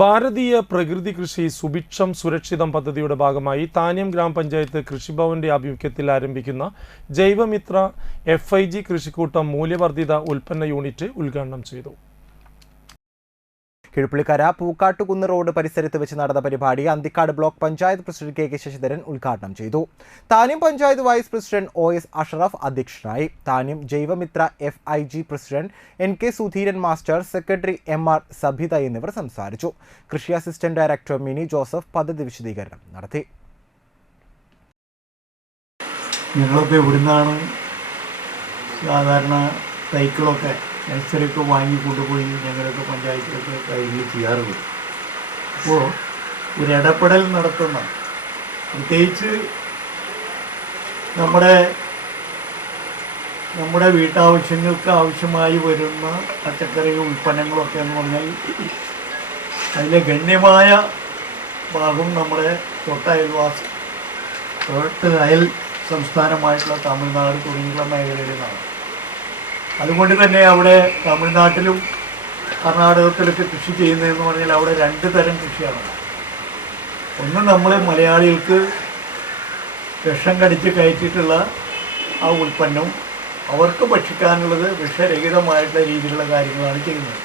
ഭാരതീയ പ്രകൃതി കൃഷി സുഭിക്ഷം സുരക്ഷിതം പദ്ധതിയുടെ ഭാഗമായി താനിയം ഗ്രാമപഞ്ചായത്ത് കൃഷിഭവന്റെ ആഭിമുഖ്യത്തിൽ ആരംഭിക്കുന്ന ജൈവമിത്ര എഫ് ഐ ജി കൃഷിക്കൂട്ടം മൂല്യവർദ്ധിത ഉൽപ്പന്ന യൂണിറ്റ് ഉദ്ഘാടനം ചെയ്തു. കിഴുപ്പള്ളിക്കര പൂക്കാട്ടുകുന്ന് റോഡ് പരിസരത്ത് വെച്ച് നടന്ന പരിപാടി Anthikad block panchayat president K K Sasidharan ഉദ്ഘാടനം ചെയ്തു. താനിം panchayat vice president O S Ashraf അധ്യക്ഷനായി. താനിം Jaivamithra F I G president N K Sudheeran master secretary M R Sabitha എന്നിവർ സംസാരിച്ചു. കൃഷി അസിസ്റ്റന്റ് ഡയറക്ടർ മിനി ജോസഫ് പദ്ധതി വിശദീകരണം നടത്തി. ഞങ്ങളൊക്കെ ഇവിടുന്നാണ് സാധാരണ തൈക്കളൊക്കെ നഴ്സറിയൊക്കെ വാങ്ങി കൊണ്ടുപോയി ഞങ്ങളൊക്കെ പഞ്ചായത്തിലൊക്കെ കാര്യങ്ങൾ ചെയ്യാറുള്ളത് അപ്പോൾ ഒരു ഇടപെടൽ നടത്തുന്ന പ്രത്യേകിച്ച് നമ്മുടെ നമ്മുടെ വീട്ടാവശ്യങ്ങൾക്ക് ആവശ്യമായി വരുന്ന പച്ചക്കറി ഉൽപ്പന്നങ്ങളൊക്കെ എന്ന് പറഞ്ഞാൽ അതിലെ ഗണ്യമായ ഭാഗം നമ്മുടെ തൊട്ട അയൽവാസ തൊട്ട് അയൽ സംസ്ഥാനമായിട്ടുള്ള തമിഴ്നാട് തുടങ്ങിയുള്ള മേഖലയിൽ നിന്നാണ് അതുകൊണ്ട് തന്നെ അവിടെ തമിഴ്നാട്ടിലും കർണാടകത്തിലൊക്കെ കൃഷി ചെയ്യുന്നതെന്ന് പറഞ്ഞാൽ അവിടെ രണ്ട് തരം കൃഷിയാണ്. ഒന്ന് നമ്മൾ മലയാളികൾക്ക് വിഷം കടിച്ച് കയറ്റിയിട്ടുള്ള ആ ഉൽപ്പന്നം അവർക്ക് ഭക്ഷിക്കാനുള്ളത് വിഷരഹിതമായിട്ടുള്ള രീതിയിലുള്ള കാര്യങ്ങളാണ് ചെയ്യുന്നത്.